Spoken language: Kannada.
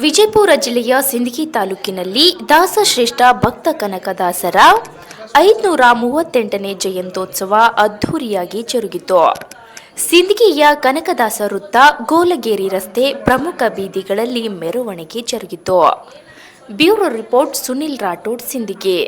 ವಿಜಯಪುರ ಜಿಲ್ಲೆಯ ಸಿಂದಗಿ ತಾಲೂಕಿನಲ್ಲಿ ದಾಸಶ್ರೇಷ್ಠ ಭಕ್ತ ಕನಕದಾಸರ 538ನೇ ಜಯಂತ್ಯೋತ್ಸವ ಅದ್ಧೂರಿಯಾಗಿ ಜರುಗಿತು. ಸಿಂದಗಿಯ ಕನಕದಾಸ ವೃತ್ತ, ಗೋಲಗೇರಿ ರಸ್ತೆ ಪ್ರಮುಖ ಬೀದಿಗಳಲ್ಲಿ ಮೆರವಣಿಗೆ ಜರುಗಿತು. Bureau report Sunil Rathod, Sindagi.